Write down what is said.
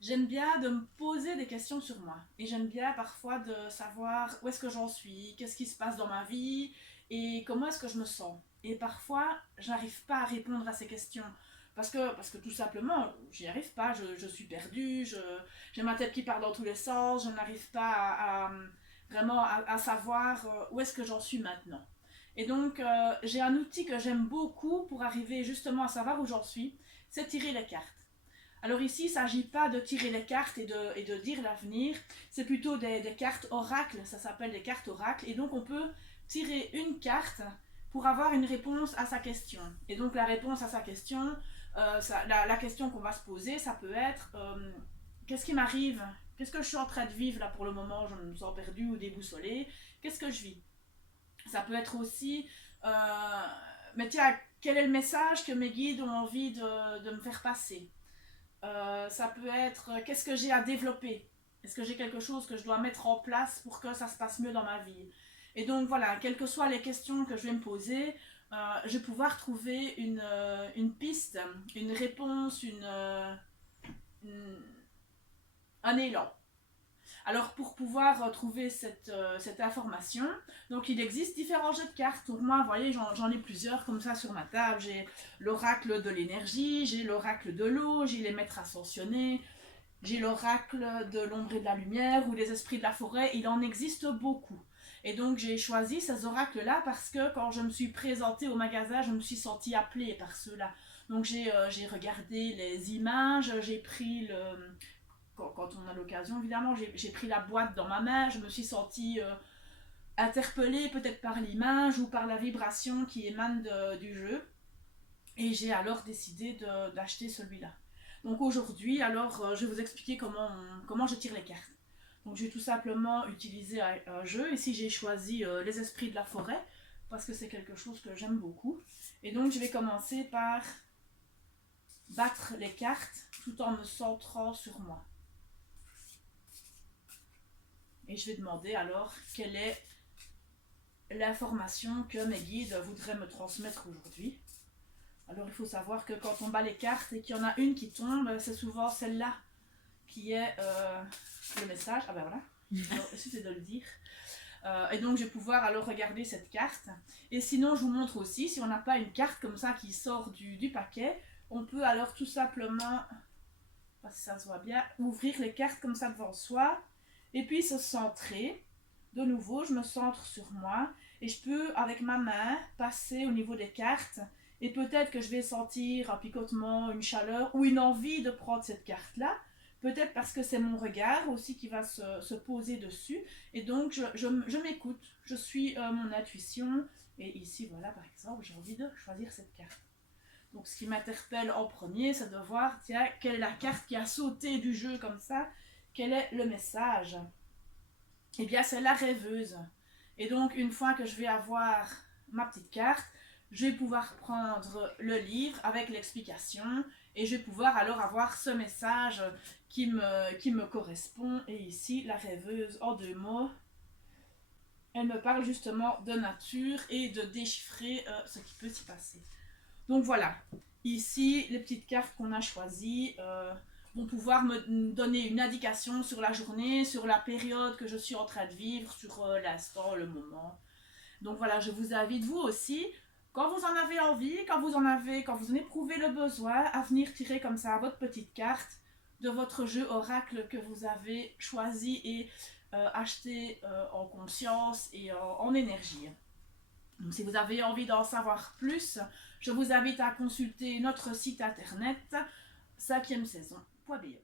J'aime bien de me poser des questions sur moi. Et j'aime bien parfois de savoir où est-ce que j'en suis, qu'est-ce qui se passe dans ma vie et comment est-ce que je me sens. Et parfois, j'arrive pas à répondre à ces questions. Parce que tout simplement, j'y arrive pas, je suis perdue, j'ai ma tête qui part dans tous les sens, je n'arrive pas vraiment à savoir où est-ce que j'en suis maintenant. Et donc, j'ai un outil que j'aime beaucoup pour arriver justement à savoir où j'en suis, c'est tirer les cartes. Alors ici, il ne s'agit pas de tirer les cartes et de dire l'avenir, c'est plutôt des cartes oracles, ça s'appelle des cartes oracles, et donc on peut tirer une carte pour avoir une réponse à sa question. Et donc la réponse à sa question, la question qu'on va se poser, ça peut être qu'est-ce qui m'arrive? Qu'est-ce que je suis en train de vivre là pour le moment? Je me sens perdue ou déboussolée. Qu'est-ce que je vis? Ça peut être aussi, euh, mais tiens, quel est le message que mes guides ont envie de me faire passer? Ça peut être qu'est-ce que j'ai à développer. Est-ce que j'ai quelque chose que je dois mettre en place pour que ça se passe mieux dans ma vie? Et donc voilà, quelles que soient les questions que je vais me poser, je vais pouvoir trouver une piste, une réponse, une- un élan. Alors pour pouvoir trouver cette information, donc il existe différents jeux de cartes. Donc moi, vous voyez, j'en ai plusieurs comme ça sur ma table. J'ai l'oracle de l'énergie, j'ai l'oracle de l'eau, j'ai les maîtres ascensionnés, j'ai l'oracle de l'ombre et de la lumière ou les esprits de la forêt. Il en existe beaucoup. Et donc j'ai choisi ces oracles-là parce que quand je me suis présentée au magasin, je me suis sentie appelée par ceux-là. Donc j'ai regardé les images, j'ai pris quand on a l'occasion, évidemment, j'ai pris la boîte dans ma main, je me suis sentie interpellée peut-être par l'image ou par la vibration qui émane du jeu. Et j'ai alors décidé d'acheter celui-là. Donc aujourd'hui, alors, je vais vous expliquer comment je tire les cartes. Donc j'ai tout simplement utilisé un jeu. Ici, j'ai choisi les esprits de la forêt parce que c'est quelque chose que j'aime beaucoup. Et donc je vais commencer par battre les cartes tout en me centrant sur moi. Et je vais demander alors quelle est l'information que mes guides voudraient me transmettre aujourd'hui. Alors il faut savoir que quand on bat les cartes et qu'il y en a une qui tombe, c'est souvent celle-là qui est le message. Ah ben voilà, alors il suffit de le dire. Et donc je vais pouvoir alors regarder cette carte. Et sinon je vous montre aussi, si on n'a pas une carte comme ça qui sort du paquet, on peut alors tout simplement, parce que ça se voit bien, ouvrir les cartes comme ça devant soi et puis se centrer. De nouveau, je me centre sur moi et je peux, avec ma main, passer au niveau des cartes. Et peut-être que je vais sentir un picotement, une chaleur ou une envie de prendre cette carte-là. Peut-être parce que c'est mon regard aussi qui va se poser dessus. Et donc, je m'écoute. Je suis mon intuition. Et ici, voilà, par exemple, j'ai envie de choisir cette carte. Donc, ce qui m'interpelle en premier, c'est de voir, tiens, quelle est la carte qui a sauté du jeu comme ça? Quel est le message? Eh bien, c'est la rêveuse. Et donc, une fois que je vais avoir ma petite carte, je vais pouvoir prendre le livre avec l'explication et je vais pouvoir alors avoir ce message qui me correspond. Et ici, la rêveuse, en deux mots, elle me parle justement de nature et de déchiffrer ce qui peut s'y passer. Donc voilà, ici, les petites cartes qu'on a choisies vont pouvoir me donner une indication sur la journée, sur la période que je suis en train de vivre, sur l'instant, le moment. Donc voilà, je vous invite vous aussi, quand vous en avez envie, quand vous en éprouvez le besoin, à venir tirer comme ça votre petite carte de votre jeu oracle que vous avez choisi et acheté en conscience et en énergie. Donc, si vous avez envie d'en savoir plus, je vous invite à consulter notre site internet 5e saison.be.